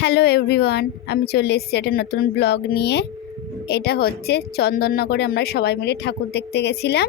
Hello everyone, আমি চলে এসেছি একটা নতুন ব্লগ নিয়ে। এটা হচ্ছে চন্দননগরে আমরা সবাই মিলে ঠাকুর দেখতে গেছিলাম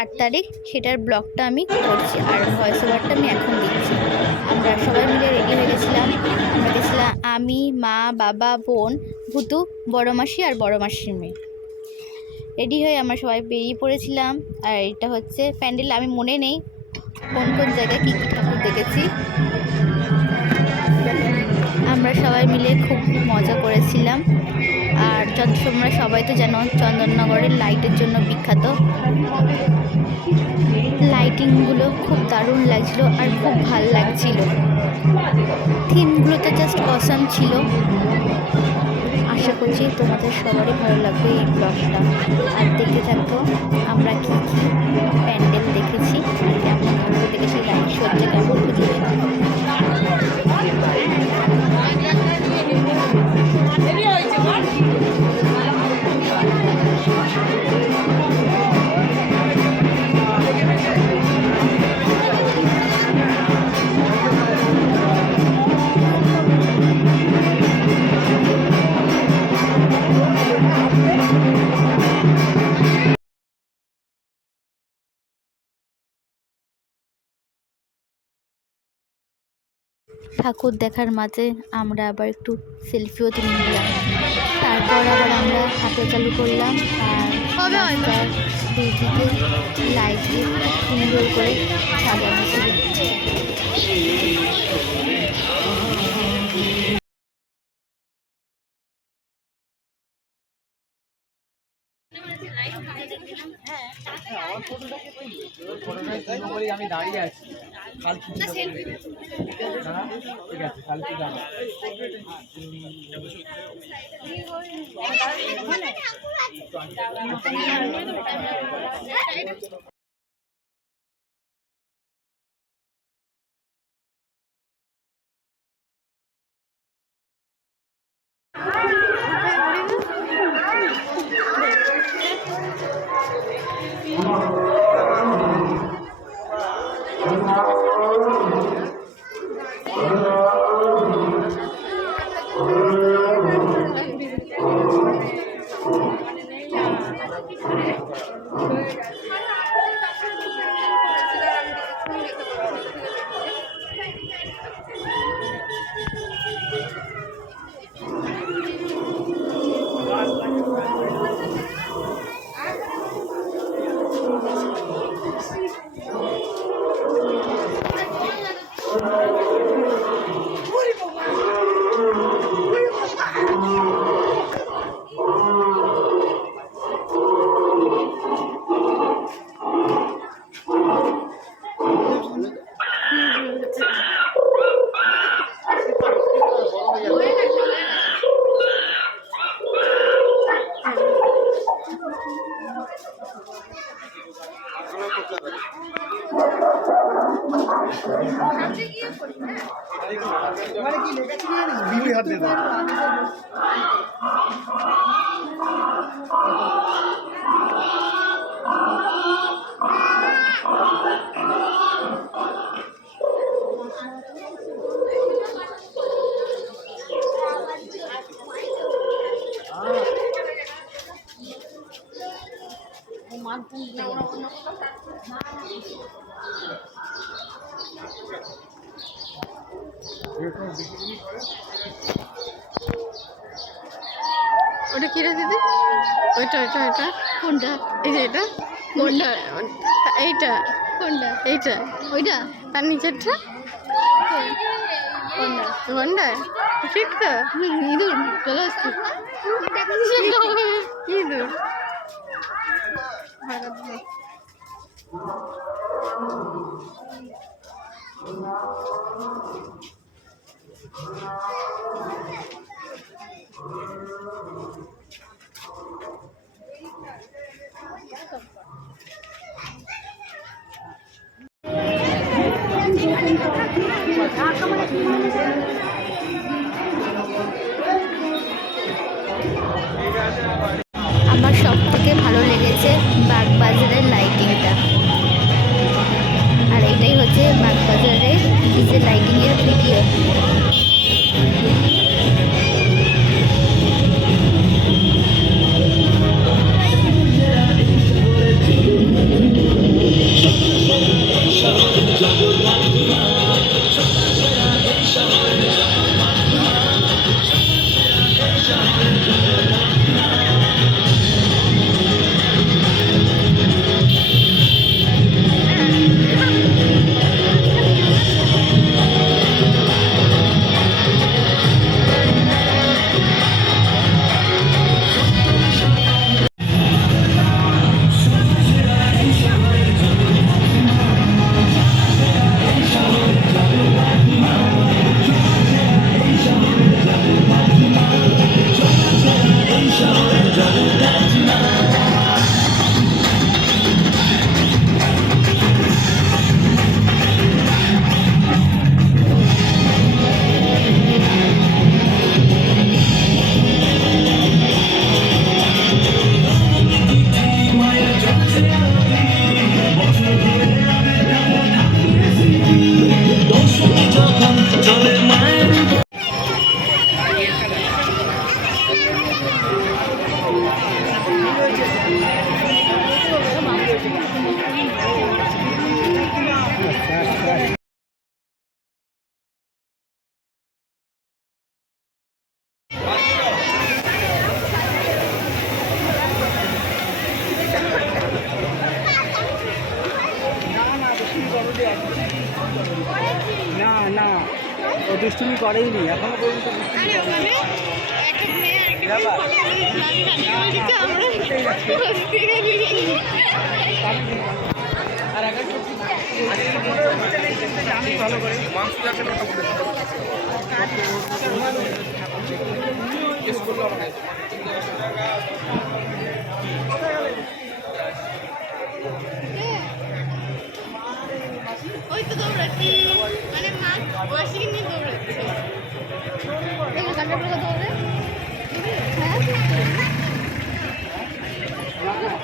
8 তারিখ। সেটার ব্লগটা আমি করছি আর ভয়েস ওভারটা আমি এখন দিচ্ছি। আমরা সবাই মিলে রেডি হয়ে গেছিলাম। আমরা গেছিলাম আমি, মা, বাবা, বোন, ভুতু, বড় মাসি আর বড় মাসির মেয়ে। রেডি হয়ে আমরা সবাই বেরিয়ে পড়েছিলাম। আর এটা হচ্ছে প্যান্ডেল, আমি মনে নেই কোন কোন জায়গায় কী কী ঠাকুর দেখেছি। আমরা সবাই মিলে খুব মজা করেছিলাম। আর তোমরা সবাই তো জানো চন্দননগরের লাইটের জন্য বিখ্যাত। লাইটিংগুলো খুব দারুণ লাগছিল আর খুব ভাল লাগছিল। থিমগুলো তো জাস্ট অসাম ছিল। আশা করছি তোমাদের সবারই ভালো লাগবে এই ব্লগটা। আর দেখতে থাকো আমরা কী কী প্যান্ডেল দেখেছি, কেমন ঠাকুর দেখেছি, লাইট সজ্জা কেমন পুজোতে। ঠাকুর দেখার মাঝে আমরা আবার একটু সেলফিও তুলে নিলাম। তারপর আবার আমরা হাঁটা চালু করলাম। আর রাস্তার দুদিকে লাইট দিয়ে সুন্দর করে সাজানো ছিল। আমি দাঁড়িয়ে আছি ঠিক আছে কালকে যাবো। কি লেখা হাত দিয়ে ওটা কি রে দিদি? ওইটা ওইটা ওইটা কোনটা? এই যে এটা কোনটা? এইটা কোনটা? এইটা ওইটা তার নিচেরটা কোনটা? ঠিক তো? ইঁদুর চলে আসছে। ইঁদুর আমার সব থেকে ভালো লেগেছে বাগবাজারের লাইটিংটা। আর এটাই হচ্ছে বাগবাজারের ডিজে লাইটিংয়ের ভিডিও। দুষ্টুমি করেইনি এখনো পর্যন্ত দুষ্টুমি আরে ওখানে একটা মেয়ে আরেকটা মেয়ে ফলো করে দিচ্ছিল, আমি কান্নাকাটি করছি, আমরা হস্তি গেছি। আর এখন জানি ভালো করে মাংস যাচ্ছে না ওই তো দৌড়াচ্ছে, মানে মা বয়সী নিয়ে দৌড়াচ্ছে। দেখো কান্না করে দৌড়ে। হ্যাঁ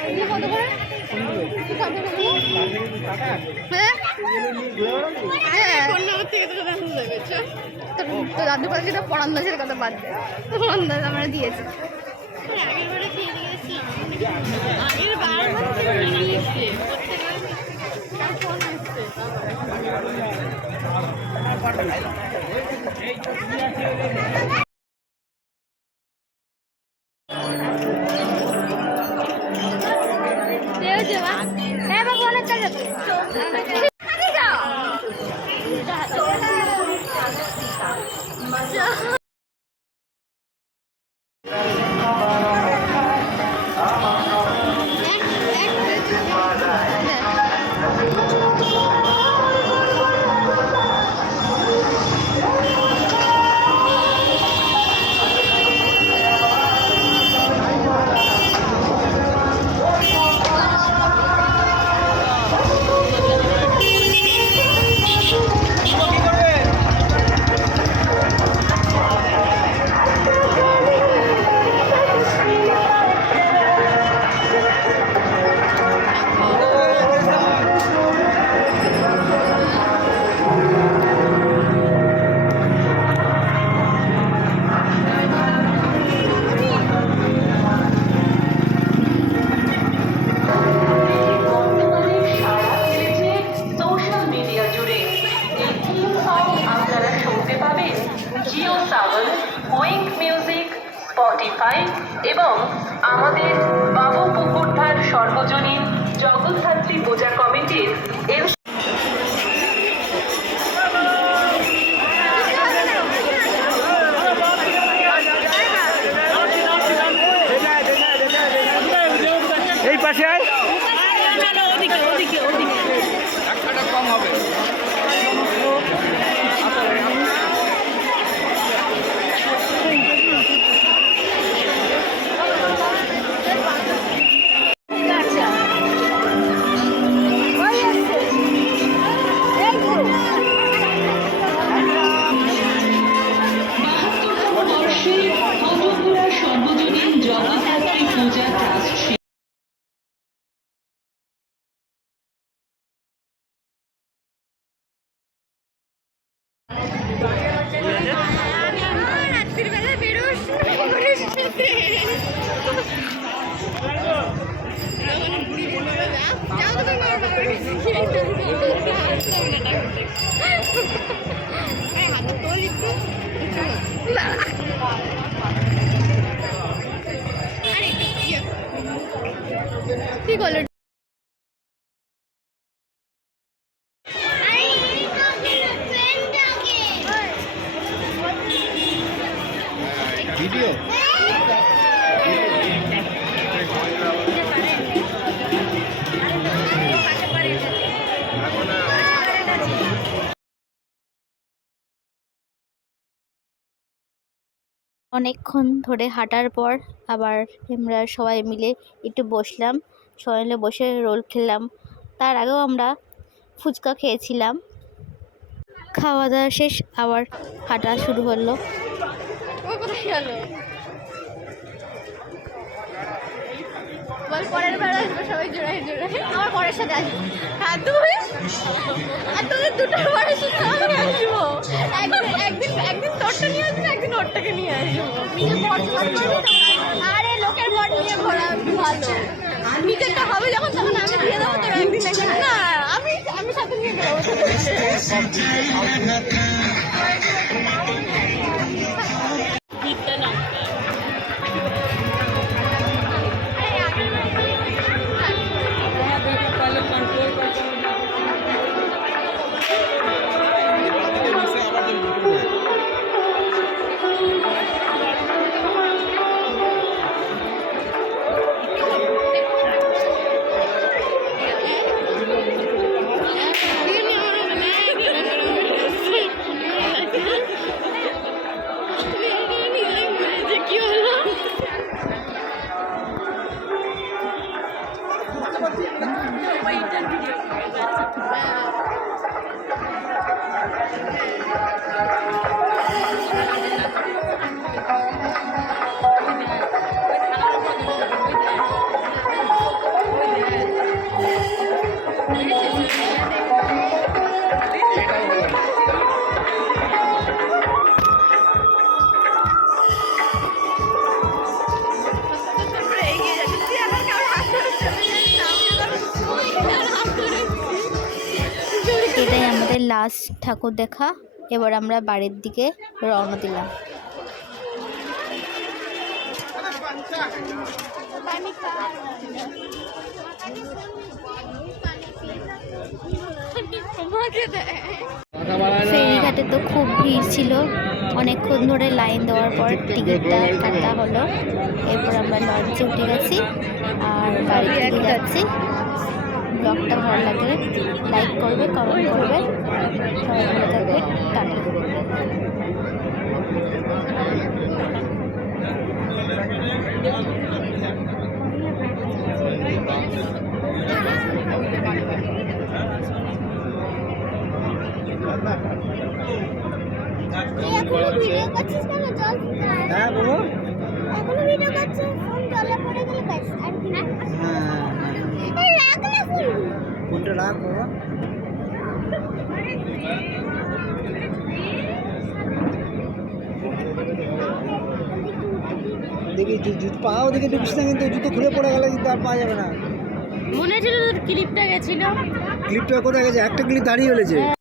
এগুলো কত করে? কত করে? হ্যাঁ হ্যাঁ কন্যার থেকে তো দেখা যাবে। তো দাদু পাখি তো পরান্দাজের কথা বাদ দেয়, পরান্দাজ আমরা দিয়েছি। আগের বারে দিয়ে দিয়েছিলাম, আগের বার হচ্ছে ফোন আসছে। স্পটিফাই এবং আমাদের বাবু পুকুরধার সর্বজনীন জগদ্ধাত্রী পূজা কমিটির এই পাশে আয় কম হবে। সর্বজনীন জগদ্ধাত্রী পূজা ট্রাস্ট রাত্রিবেলা বেরোস কি করলো ভিডিও অনেকক্ষণ ধরে হাঁটার পর আবার আমরা সবাই মিলে একটু বসলাম, সবাই মিলে বসে রোল খেলাম। তার আগেও আমরা ফুচকা খেয়েছিলাম। খাওয়া দাওয়া শেষ, আবার হাঁটা শুরু হলো। ও কোথায় গেল? বল পরের বার আসবো সবাই জোড়ায় জোড়ায়। আমার পরের সাথে আসবো। হ্যাঁ তুই আর তোদের দুটোর পরের সাথে আমি আসবো। একদিন তোরটা নিয়ে আসবো, একদিন ওরটাকে নিয়ে আসবো। আরে লোকের বর নিয়ে ঘোরা ভালো, নিজেরটা হবে যখন তখন আমি দিয়ে দেবো। তোর একদিন একদিন না আমি সাথে নিয়ে গেলাম। কি হলো? এটাই আমাদের লাস্ট ঠাকুর দেখা। এবার আমরা বাড়ির দিকে রওনা দিলাম। ফেরিঘাটে তো খুব ভিড় ছিল, অনেকক্ষণ ধরে লাইন দেওয়ার পর টিকিটটা কাটা হলো। এরপর আমরা লঞ্চে উঠে গেছি আর বাড়ি থেকে যাচ্ছি। ব্লগটা ভালো লাগলে লাইক করবে, কমেন্ট করবে। সবাই ভালো থাকবে, টাটা। এখনো ভিডিও করছিস কেন? জল হ্যাঁ বলো। এখনো ভিডিও করছিস? ফোন জলে পড়ে গেলে ব্যাস আর কি না? এই রাখলে ফুল। কোনটা রাখ বাবা? দেখি জুতো পাও দেখে ঢুকিস না, কিন্তু জুতো খুলে পড়ে গেলে কিন্তু আর পাওয়া যাবে না। মনে ছিল তোর ক্লিপটা গেছিল। ক্লিপটা কোথায় গেছে? একটা ক্লিপ দাঁড়িয়ে ফেলেছে।